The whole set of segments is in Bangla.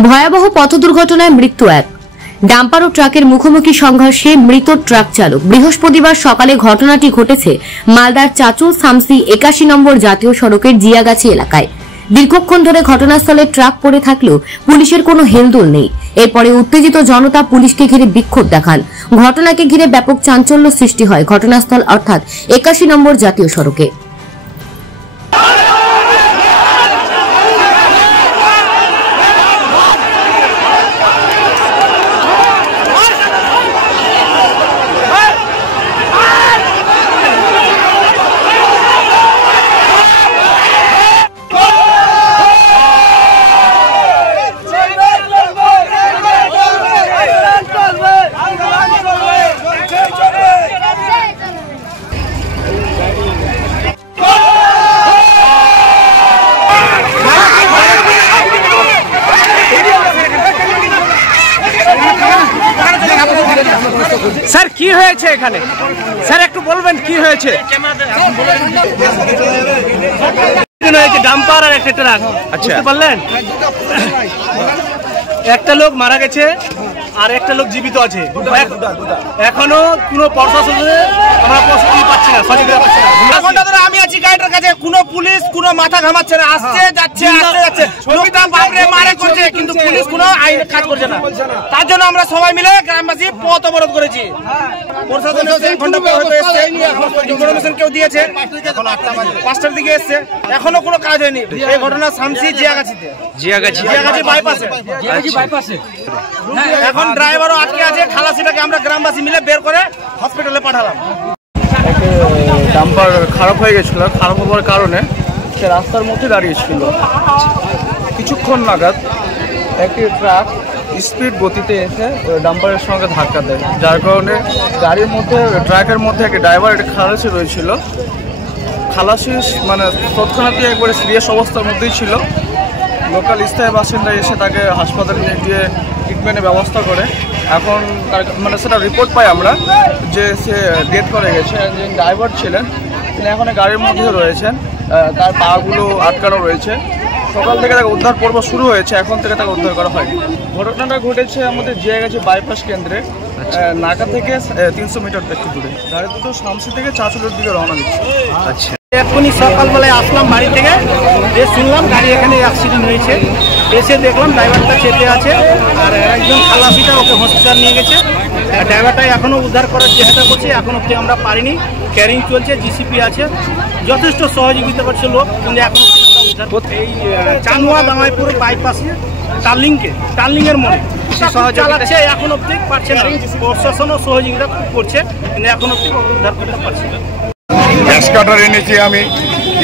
ভয়াবহ পথ দুর্ঘটনায় মৃত্যু এক। ডাম্পার ও ট্রাকের মুখোমুখি সংঘর্ষে মৃত ট্রাক চালক। বৃহস্পতিবার সকালে ঘটনাটি ঘটেছে মালদার চাচল সামসি 81 নম্বর জাতীয় সড়কের জিয়াগাছি এলাকায়। দীর্ঘক্ষণ ধরে ঘটনাস্থলে ট্রাক পড়ে থাকলেও পুলিশের কোনো হেলদোল নেই। এরপরে উত্তেজিত জনতা পুলিশকে ঘিরে বিক্ষোভ দেখান। ঘটনাকে ঘিরে ব্যাপক চাঞ্চল্য সৃষ্টি হয় ঘটনাস্থল অর্থাৎ 81 নম্বর জাতীয় সড়কে। স্যার কি হয়েছে এখানে? স্যার একটু বলবেন কি হয়েছে? ডাম্পার আর একটা ট্রাক, বুঝতে পারলেন? একটা লোক মারা গেছে আর একটা লোক জীবিত আছে। এখনো কোনো প্রশাসনে আমরা প্রস্তুতি পাচ্ছি না, সহযোগিতা পাচ্ছি না। ঘন্টা ধরে আমি আছি গাড়িটার কাছে, কোনো পুলিশ কোনো মাথা ঘামাচ্ছে না। আসছে যাচ্ছে আসছে যাচ্ছে, লোকটা বাপরে মারে করছে, কিন্তু পুলিশ কোনো আইনের কাজ করছে না। তার জন্য আমরা সবাই মিলে গ্রামবাসী পথ অবরোধ করেছি। প্রশাসন ঘন্টা হয়তো এসছে, ইনফরমেশন কেউ দিয়েছে, 5টার দিকে এসছে, এখনো কোনো কাজ হয়নি। এই ঘটনা শামসি জিয়াগাছি বাইপাসে। এখন ড্রাইভারও আটকে আছে, খালাসিটাকে আমরা গ্রামবাসী মিলে বের করে হসপিটালে পাঠালাম। ডাম্পার খারাপ হয়ে গেছিল, খারাপ হওয়ার কারণে সে রাস্তার মধ্যে দাঁড়িয়েছিল। কিছুক্ষণ নাগাদ একটি ট্রাক স্পিড গতিতে এসে ডাম্পারের সঙ্গে ধাক্কা দেয়, যার কারণে গাড়ির মধ্যে ট্রাকের মধ্যে একটি ড্রাইভার একটি খালাসি রয়েছিল। খালাসি মানে তৎক্ষণাৎই একবারে সিরিয়াস অবস্থার মধ্যেই ছিল। লোকাল স্থায়ী বাসিন্দা এসে তাকে হাসপাতালে নিয়ে গিয়ে ট্রিটমেন্টের ব্যবস্থা করে। এখন মানে সেটা রিপোর্ট পাই আমরা যে সে ডেথ করে গেছে। যিনি ড্রাইভার ছিলেন তিনি এখন গাড়ির মধ্যে রয়েছেন, তার পাগুলো আটকানো রয়েছে। সকাল থেকে তাকে উদ্ধার পর্ব শুরু হয়েছে, এখন থেকে তাকে উদ্ধার করা হয়নি। ঘটনাটা ঘটেছে আমাদের জিয়াগাছি বাইপাস কেন্দ্রে, নাকা থেকে 300 মিটার একটু দূরে। গাড়ি দুটো শামসি থেকে চাচলের দিকে রওনা দিচ্ছে। আচ্ছা, এখনই সকালবেলায় আসলাম বাড়ি থেকে, যে শুনলাম গাড়ি এখানে অ্যাক্সিডেন্ট হয়েছে। এসে দেখলাম ড্রাইভারটা চেপে আছে আর একজন খালাসিটা ওকে হসপিটাল নিয়ে গেছে। ড্রাইভারটা এখনও উদ্ধার করার চেষ্টা করছে, এখন অব্দি আমরা পারিনি। ক্যারিং চলছে, জিসিপি আছে, যথেষ্ট সহযোগিতা করছে লোক, কিন্তু এখনো আমরা উদ্ধার করতে। এই চানুয়া দামাইপুর বাইপাসে টার্লিংয়ের মোড়ে চালাচ্ছে, এখন অব্দি পারছে না। প্রশাসনও সহযোগিতা করছে, কিন্তু এখন অব্দি উদ্ধার করতে পারছে না। গ্যাস কাটার এনেছি আমি,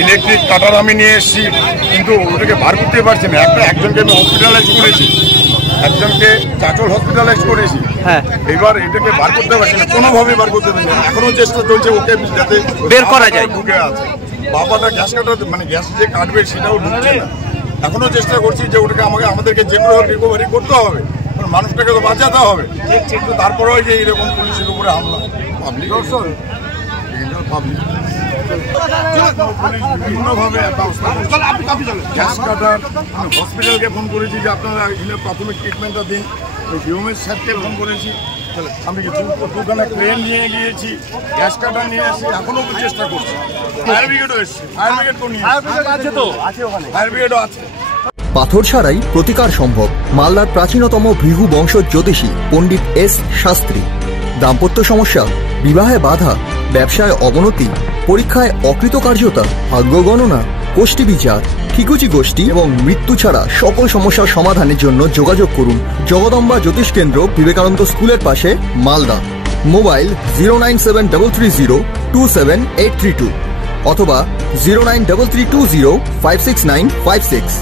ইলেকট্রিক কাটার আমি নিয়ে এসেছি, কিন্তু ওটাকে বার করতে পারছি না। একজনকে আমি হসপিটালাইজ করেছি, একজনকে চাচল হসপিটালাইজ করেছি। হ্যাঁ, এবার এটাকে বার করতে পারছি না, কোনোভাবে বার করতে পারছি না। এখনো চেষ্টা চলছে ওকে যাতে বের করা যায়। ঢুকে আছে বাবাটা গ্যাস কাটার, মানে গ্যাস যে কাটবে সেটাও ঢুকছে না। এখনো চেষ্টা করছি যে ওটাকে আমাদেরকে যে করে রিকভারি করতে হবে, মানুষটাকে তো বাঁচাতে হবে। কিন্তু তারপরেও যে এরকম পুলিশের উপরে হামলা, পাবলিক বিভিন্নভাবে গ্যাস কাটার হসপিটালকে ফোন করেছি যে আপনারা এখানে প্রাথমিক ট্রিটমেন্টটা দিন। ওই ডিওমের স্যারকে ফোন করেছি, আমি দুখানে ক্রেন নিয়ে গিয়েছি, গ্যাস কাটার নিয়ে এসেছি, এখনো চেষ্টা করছি। ফায়ার ব্রিগেডও এসছে, ফায়ার ব্রিগেড আছে তো, আছে ওখানে ফায়ার ব্রিগেডও আছে। পাথর ছাড়াই প্রতিকার সম্ভব। মালদার প্রাচীনতম ভৃগু বংশ জ্যোতিষী পণ্ডিত এস শাস্ত্রী। দাম্পত্য সমস্যা, বিবাহে বাধা, ব্যবসায় অবনতি, পরীক্ষায় অকৃতকার্যতা, ভাগ্য গণনা, গোষ্ঠী বিচার, ঠিকুচি গোষ্ঠী এবং মৃত্যু ছাড়া সকল সমস্যার সমাধানের জন্য যোগাযোগ করুন জগদম্বা জ্যোতিষ কেন্দ্র, বিবেকানন্দ স্কুলের পাশে, মালদা। মোবাইল 09733027832 অথবা 09332056956।